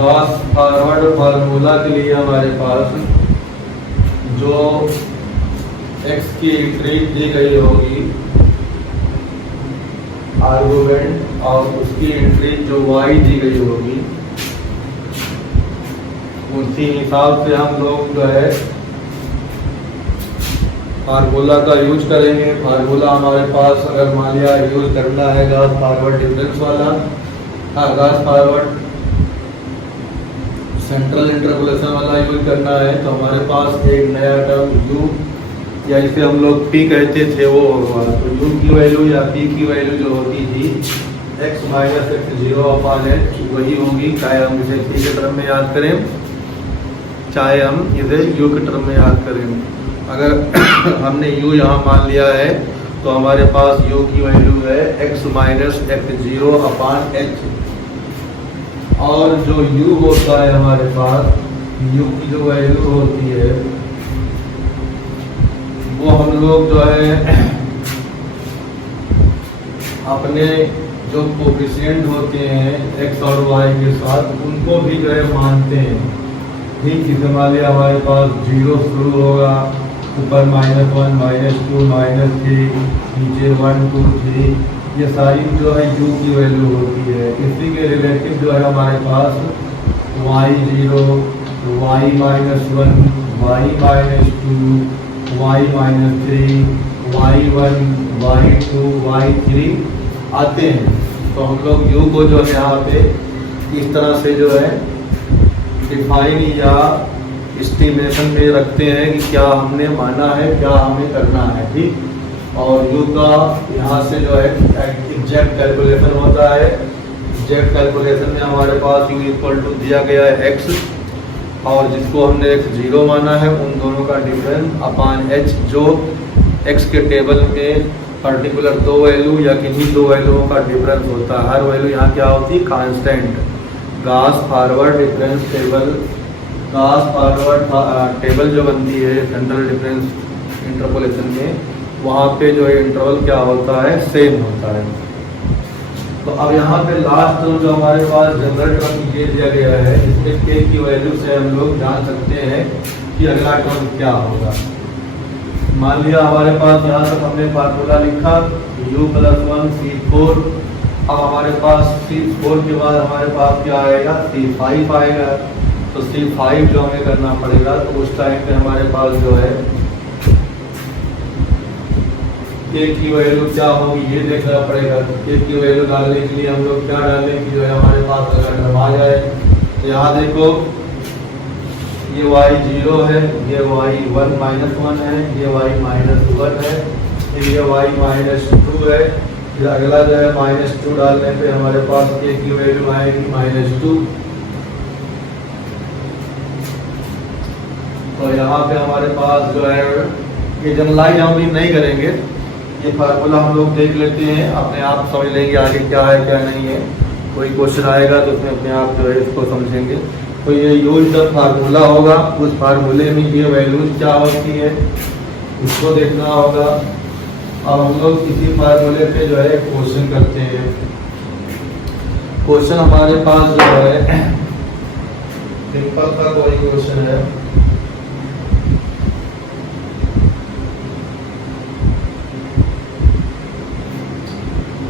Gauss forward formula के लिए हमारे पास जो x की एंट्री दी गई होगी आर्गुमेंट और उसकी एंट्री जो y दी गई होगी, उसी हिसाब से हम लोग जो है फार्मूला का यूज करेंगे। फार्मूला हमारे पास अगर मान लिया यूज करना है गॉस फॉरवर्ड डिफरेंस वाला, गॉस फॉरवर्ड सेंट्रल इंटरपोलेशन वाला यूज करना है, तो हमारे पास एक नया टर्म u या इसे हम लोग p कहते थे वो होगा। तो u की वैल्यू या p की वैल्यू जो होती थी x minus x zero upon h वही होगी, चाहे हम इसे p के टर्म में याद करें चाहे हम इसे u के टर्म में याद करें। अगर हमने u यहाँ मान लिया है तो हमारे पास u की वैल्यू है x minus x zero upon h, और जो u होता है हमारे पास u की जो वैल्यू होती है वो हम लोग जो है अपने जो कोफिशिएंट होते हैं x और y के साथ उनको भी जो है मानते हैं। ठीक इसे मान लिया हमारे पास जीरो शुरू होगा, ऊपर -1 -2 -3, नीचे 1 2 3, ये सारी जो है u की वैल्यू होती है। इसी के रिलेटिव जो है हमारे पास y0, y-1, y-2, y-3, y1, y2, y3 आते हैं। तो हम लोग u को जो है यहाँ पे इस तरह से जो है डिफाइन या एस्टिमेशन में रखते हैं कि क्या हमने माना है, क्या हमें करना है। ठीक, और u का यहाँ से जो है एग्जैक्ट कैलकुलेशन होता है। एग्जैक्ट कैलकुलेशन में हमारे पास u इक्वल टू दिया गया है x, और जिसको हमने x0 माना है उन दोनों का डिफरेंस अपॉन h, जो x के टेबल में पर्टिकुलर दो वैल्यू या किन्हीं दो वैल्यूओं का डिफरेंस होता है। हर वैल्यू यहाँ क्या होती है, constant. Gauss forward difference table, Gauss forward table जो बनती है सेंट्रल डिफरेंस इंटरपोलेशन में, वहाँ पे जो है इंटरवल क्या होता है, सेम होता है। तो अब यहाँ पे लास्ट जो हमारे पास जनरल टर्म ये दिया गया है, इसमें k की वैल्यू से हम लोग जान सकते हैं कि अगला टर्म क्या होगा। मान लिया हमारे पास यहाँ तक हमने फार्मूला लिखा u+1 C4। अब हमारे पास C4 के बाद हमारे पास क्या आएगा, C5 आएगा। तो C5 जो हमें करना पड़ेगा, तो उस टाइम पे हमारे पास जो है k की वैल्यू क्या होगी ये देखना पड़ेगा। k की वैल्यू डालने के लिए हम लोग क्या डालें कि जो है हमारे पास अगर टर्म आ जाए। तो यहाँ देखो ये y0 है, ये y1 -1 है, ये y-1 है, फिर ये y-2 है। फिर अगला जो है -2 डालने पे हमारे पास k की वैल्यू आएगी -2। तो यहाँ पे हमारे पास जो है ये जनरलाइज हम भी नहीं करेंगे, ये फार्मूला हम लोग देख लेते हैं, अपने आप समझ लेंगे आगे क्या है क्या नहीं है। कोई क्वेश्चन आएगा तो उसमें अपने आप जो है इसको समझेंगे। तो ये यूज द फार्मूला होगा, उस फार्मूले में ये वैल्यूज क्या होती है उसको देखना होगा। अब हम लोग इसी फार्मूले पे जो है क्वेश्चन करते हैं। क्वेश्चन हमारे पास जो है सिंपल सा कोई क्वेश्चन है।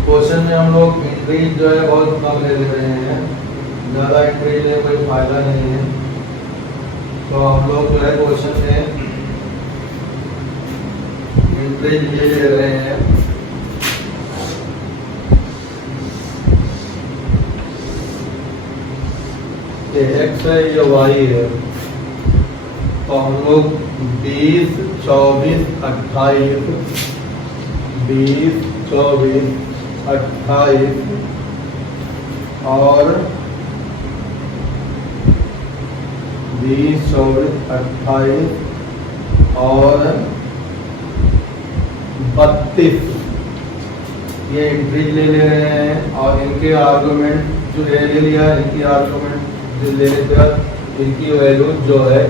क्वेश्चन में हम लोग इंक्रीज जो है बहुत कम ले रहे हैं, ज़्यादा इंक्रीज ले कोई फायदा नहीं है। तो हम लोग जो है क्वेश्चन में इंक्रीज ये ले रहे हैं कि x है या y है। तो हम लोग 20, 24, 28, 20, 24, 28 और 20, 24, 28 और 32 ये इंक्रीज ले रहे हैं। और इनके आर्गुमेंट जो ले लिया है, इनकी आर्गुमेंट जो लेने के बाद इनकी वैल्यू जो है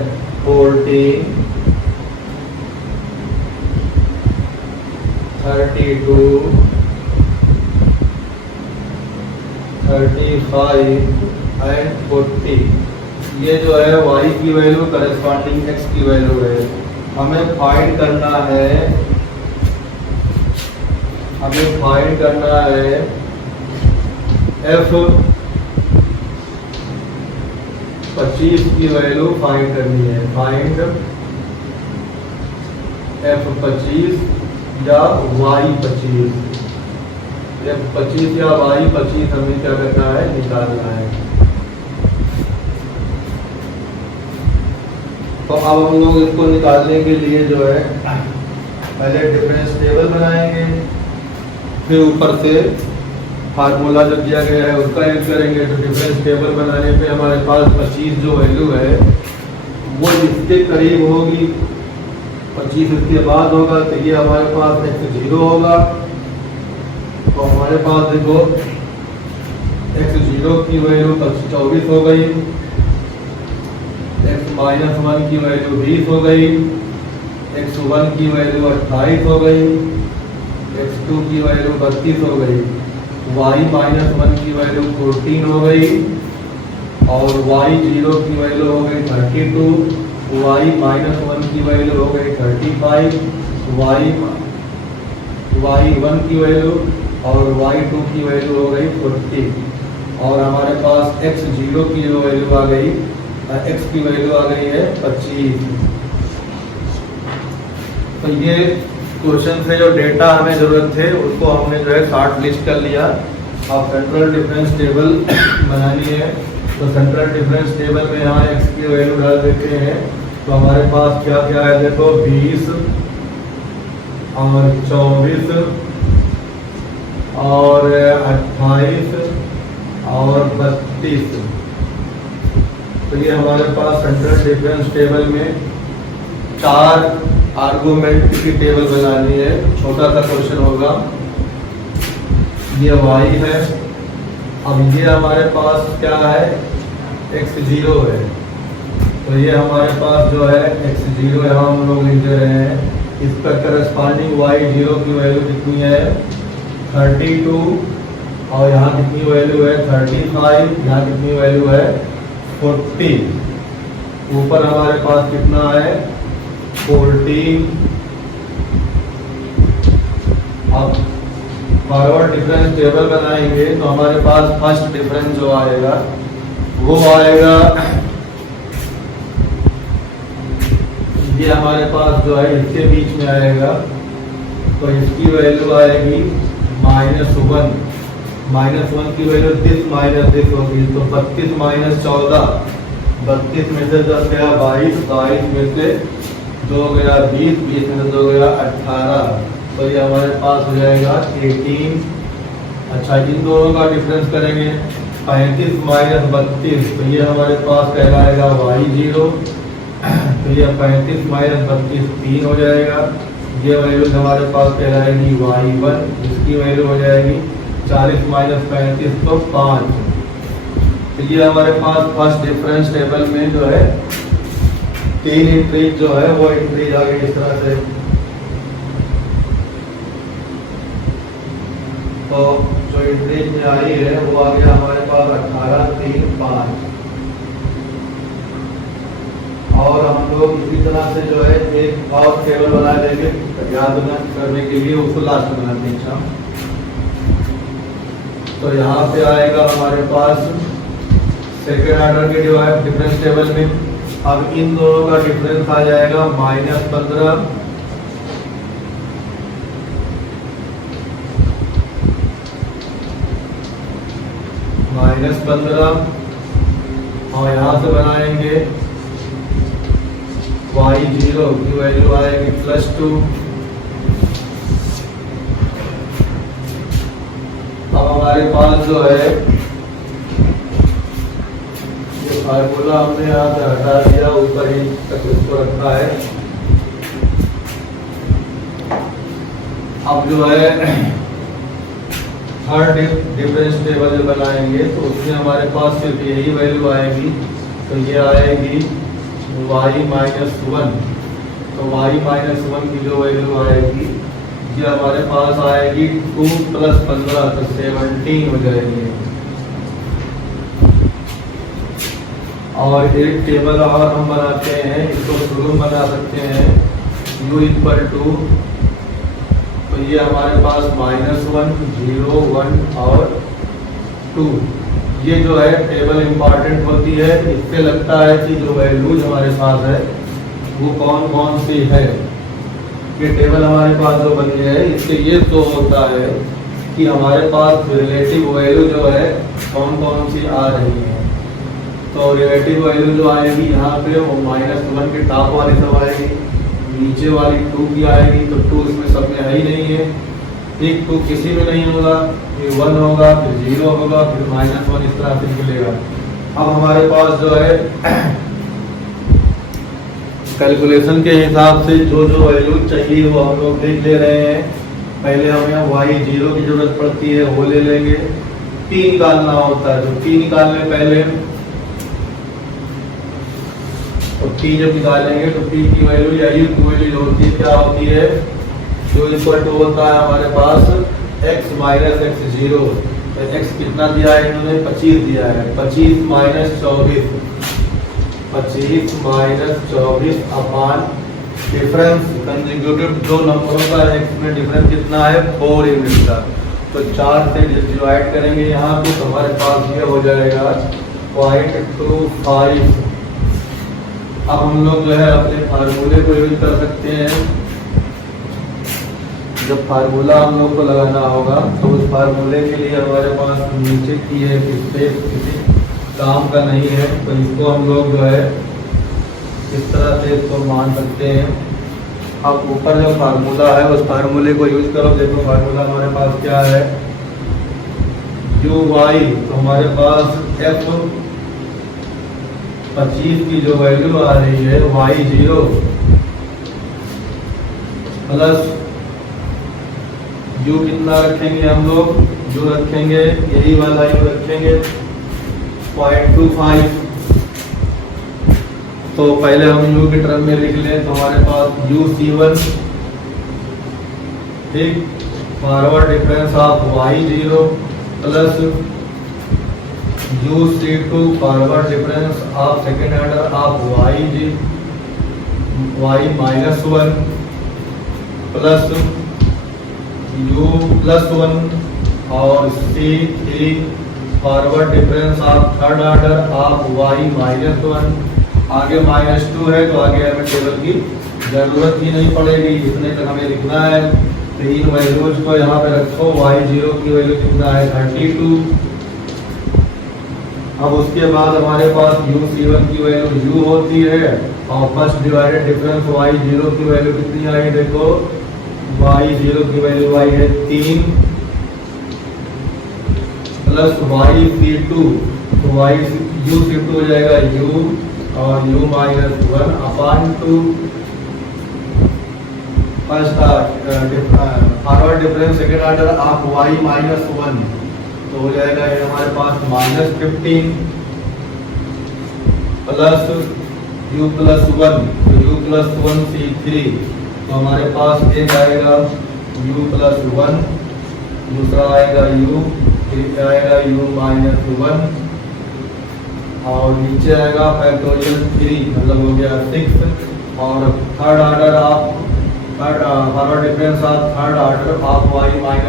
40, 32, 35 एंड 40। ये जो है y की वैल्यू करस्पॉन्डिंग x की वैल्यू है। हमें फाइंड करना है f 25 की वैल्यू फाइंड करनी है। फाइंड f 25 या y 25, f 25 या y 25 हमें क्या करना है, निकालना है। तो अब हम लोग इसको निकालने के लिए जो है पहले डिफरेंस टेबल बनाएंगे, फिर ऊपर से फार्मूला जो दिया गया है उसका यूज करेंगे। तो डिफरेंस टेबल बनाने पे हमारे पास 25 जो वैल्यू है वो इसके करीब होगी, 25 इसके बाद होगा, तो ये हमारे पास x0 होगा। तो हमारे पास देखो x0 की वैल्यू 24 हो गई, x-1 की वैल्यू 20 हो गई, x1 की वैल्यू 28 हो गई, x2 की वैल्यू 32 हो गई, y-1 की वैल्यू 14 हो गई और y0 की वैल्यू हो गई 32, y-1 की वैल्यू हो गई 35, y1 की वैल्यू और y2 की वैल्यू हो गई 40 और हमारे पास x0 की जो वैल्यू आ गई, x की वैल्यू आ गई है 25। तो ये क्वेश्चन से जो डेटा हमें जरूरत थे उसको हमने जो है शॉर्ट लिस्ट कर लिया। अब सेंट्रल डिफरेंस टेबल बनानी है, तो सेंट्रल डिफरेंस टेबल में यहाँ x की वैल्यू डाल देते हैं। तो हमारे पास क्या क्या है, देखो 20 और 24 और 28 और 32। तो ये हमारे पास सेंट्रल डिफरेंस टेबल में 4 आर्गुमेंट की टेबल बनानी है। छोटा सा क्वेश्चन होगा। ये y है, अब ये हमारे पास क्या है, x0 है। तो ये हमारे पास जो है x0 यहाँ हम लोग लिख दे रहे हैं। इसका करस्पॉन्डिंग y0 की वैल्यू कितनी है, 32 और यहाँ कितनी वैल्यू है 35, यहाँ कितनी वैल्यू है 40। ऊपर हमारे पास कितना है 14। अब फॉरवर्ड डिफरेंस टेबल बनाएंगे तो हमारे पास फर्स्ट डिफरेंस जो आएगा वो आएगा, ये हमारे पास जो है इसके बीच में आएगा। तो इसकी वैल्यू आएगी -1। -1 की वैल्यू दिस माइनस दिस होगी। तो 32 माइनस 14, 32 में से 10 गया 22, 22 में से 2 गया 20, 20 में से 2 गया 18। तो ये हमारे पास हो जाएगा 18। अच्छा, इन दोनों का डिफरेंस करेंगे, 35 माइनस 32, तो ये हमारे पास कहलाएगा y0। तो ये 35 माइनस 32 3 हो जाएगा। ये वैल्यू हमारे पास कहलाएगी y1, जिसकी वैल्यू हो जाएगी 40 माइनस 35 तो 5। तो ये हमारे पास फर्स्ट डिफरेंस टेबल में जो है 3 एंट्रीज जो है वो एंट्रीज आ गई इस तरह से। तो जो एंट्रीज में आई है वो आ गया हमारे पास 18, 3, 5। और हम लोग इसी तरह से जो है एक और टेबल बना देंगे याद करने के लिए, उसको लास्ट में बनाते हैं। तो यहाँ पे आएगा हमारे पास सेकेंड ऑर्डर के जो है डिफरेंस टेबल में। अब इन दोनों का डिफरेंस आ जाएगा -15 और यहाँ से बनाएंगे y0 की वैल्यू आएगी +2। अब हमारे पास जो है ये फार्मूला हमने यहाँ से हटा दिया, ऊपर ही तक इसको रखा है। अब जो है थर्ड डिफरेंस टेबल जो बनाएंगे तो उसमें हमारे पास सिर्फ यही वैल्यू आएगी। तो ये आएगी y-1। तो y-1 की जो वैल्यू आएगी ये हमारे पास आएगी 2 + 15 तो 17 हो जाएगी। और एक टेबल और हम बनाते हैं, इसको शुरू में बना सकते हैं u इक्वल टू, तो ये हमारे पास -1 0 1 और 2। ये जो है टेबल इम्पॉर्टेंट होती है, इससे लगता है कि जो वैल्यूज हमारे पास है वो कौन कौन सी है। ये टेबल हमारे पास जो बनी है इससे ये तो होता है कि हमारे पास रिलेटिव वैल्यू जो है कौन कौन सी आ रही है। तो रिलेटिव वैल्यू जो आएगी यहाँ पे वो -1 के टॉप वाली सब आएगी, नीचे वाली 2 की आएगी, तो 2 इसमें सब में है ही नहीं है, ठीक। 2 किसी में नहीं होगा, फिर 1 होगा, फिर 0 होगा, फिर -1, इस तरह से निकलेगा। अब हमारे पास जो है कैलकुलेशन के हिसाब से जो जो वैल्यू चाहिए वो हम लोग देख ले रहे हैं। पहले हमें y0 की जरूरत पड़ती है, वो ले लेंगे। p निकालना होता है, तो p निकालने पहले तो p जब निकालेंगे तो p की वैल्यू या u की वैल्यू होती है, क्या होती है, जो इक्वल टू होता है हमारे पास x माइनस x0। तो x कितना दिया है इन्होंने, 25 दिया है, 25 माइनस 24 अपॉन डिफरेंस कंसेक्यूटिव दो नंबरों का x में डिफरेंस कितना है, 4 यूनिट का। तो 4 से डिवाइड करेंगे यहाँ पे, तो हमारे पास ये हो जाएगा 0.25। अब हम लोग जो है अपने फार्मूले को यूज कर सकते हैं। जब फार्मूला हम लोग को लगाना होगा तो उस फार्मूले के लिए हमारे पास नीचे की है स्पेस किसी काम का नहीं है, तो इसको हम लोग जो है इस तरह से इसको मान सकते हैं। अब ऊपर जो फार्मूला है उस फार्मूले को यूज करो। देखो फार्मूला हमारे पास क्या है, uy, तो हमारे पास f 25 की जो वैल्यू आ रही है y0 प्लस u कितना रखेंगे हम लोग, जो रखेंगे यही वाला u रखेंगे 0.25। तो पहले हम u के टर्म में लिख लें, तो हमारे पास uc1, ठीक, forward difference of y0 plus uc2, forward difference of second order of y minus 1 plus u+1 और c3, forward difference of third order of y-1। आगे -2 है तो आगे हमें टेबल की जरूरत ही नहीं पड़ेगी, इतने तक हमें लिखना है। तो इन वैल्यूज को यहाँ पे रखो, y0 की वैल्यू कितना है 32। अब उसके बाद हमारे पास uc1 की वैल्यू u होती है और फर्स्ट डिवाइडेड डिफरेंस y0 की वैल्यू कितनी आई, देखो y0 की वैल्यू आई है 3 प्लस yc2, तो uc2 हो जाएगा u और u-1 upon 2 first forward difference second order of y-1, तो हो जाएगा ये हमारे पास -15 प्लस u+1, तो u+1 c3, तो हमारे पास एक आएगा u+1, दूसरा आएगा u, फिर आएगा u-1 और नीचे आएगा फैक्टोरियल 3, मतलब हो गया 6 और third order of forward difference of third order of y-1,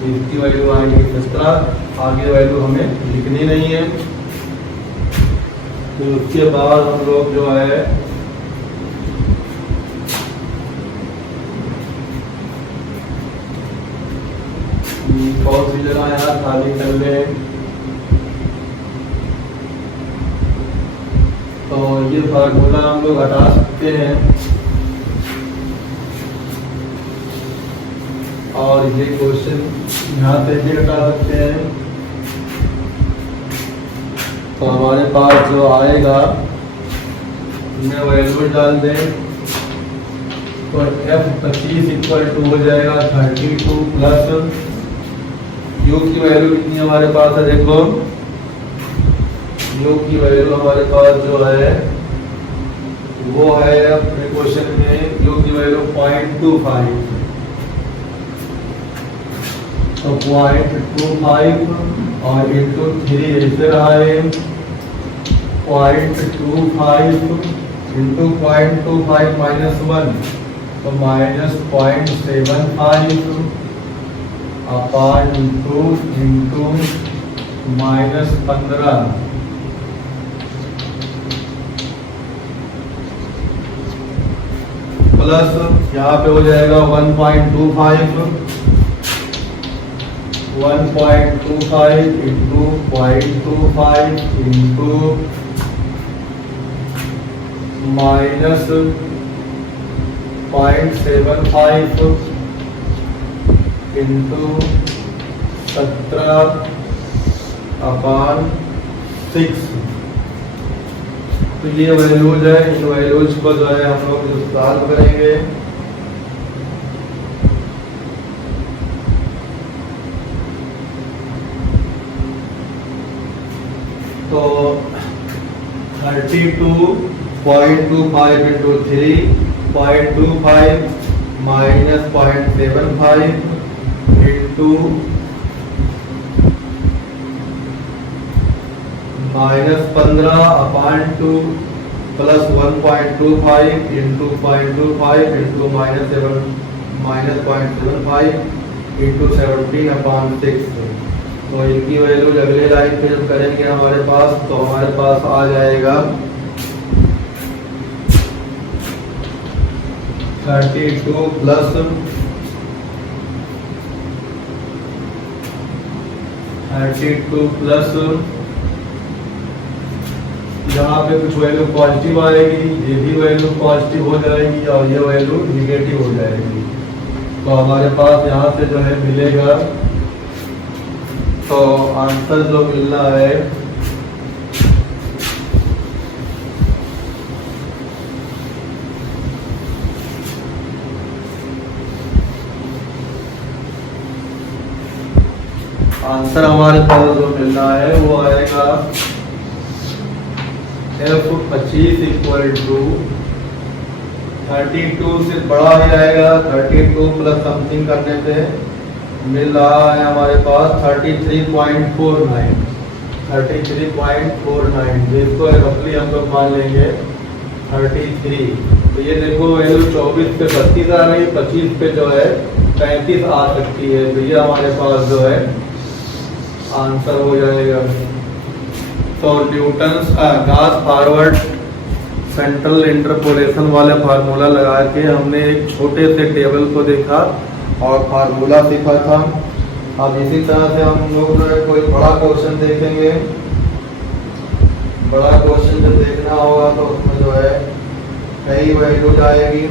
तो इसकी वैल्यू आएगी 17। आगे वैल्यू हमें लिखनी नहीं है। तो उसके बाद हम लोग जो है कौन सी जगह यहाँ खाली कर ले, तो ये फार्मूला हम लोग हटा सकते हैं और ये क्वेश्चन यहाँ पे भी हटा सकते हैं। तो हमारे पास जो आएगा इसमें वैल्यू डाल दें, तो f25 इक्वल टू हो जाएगा 32 प्लस u की वैल्यू कितनी हमारे पास है, देखो u की वैल्यू हमारे पास जो है वो है अपने क्वेश्चन में u की वैल्यू 0.25, तो 0.25 और इंटू 3 ऐसे रहा है 0.25 इंटू 0.25 माइनस 1 तो minus 0.75 upon 2 into minus 15 plus यहाँ पे हो जाएगा 1.25 into 0.25 into minus 0.75 into 17 upon 6। तो ये वैल्यूज है, इन वैल्यूज को जो है हम लोग सॉल्व करेंगे। तो 32.25 into 3.25 minus 0.75 into minus 15 upon 2 plus 1.25 into 0.25 into minus 0.75 into 17 upon 6। तो इनकी वैल्यू अगले लाइन पे जब करेंगे हमारे पास तो हमारे पास आ जाएगा 32 प्लस 32 प्लस यहाँ पे कुछ वैल्यू पॉजिटिव आएगी, ये भी वैल्यू पॉजिटिव हो जाएगी और ये वैल्यू निगेटिव हो जाएगी। तो हमारे पास यहाँ से जो है मिलेगा, तो आंसर जो मिलना है आंसर हमारे पास जो मिलना है वो आएगा F25 इक्वल टू 32 से बड़ा ही आएगा, 32 प्लस समथिंग करने से मिल रहा है हमारे पास 33.49 जिसको रफली हम लोग मान लेंगे 33। तो ये देखो वैल्यू 24 पे 32 आ रही है, 25 पे जो है 35 आ सकती है। तो ये हमारे पास जो है आंसर हो जाएगा। तो Newton's Gauss forward central interpolation वाले फार्मूला लगा के हमने एक छोटे से टेबल को देखा और फार्मूला सीखा था। अब इसी तरह से हम लोग जो है कोई बड़ा क्वेश्चन देखेंगे। बड़ा क्वेश्चन जब देखना होगा तो उसमें जो है कई वैल्यू आएगी।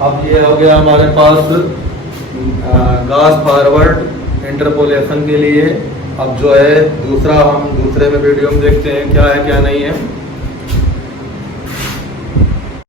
अब ये हो गया हमारे पास गॉस फॉरवर्ड इंटरपोलेशन के लिए। अब जो है दूसरा हम दूसरे में वीडियो में देखते हैं क्या है क्या नहीं है।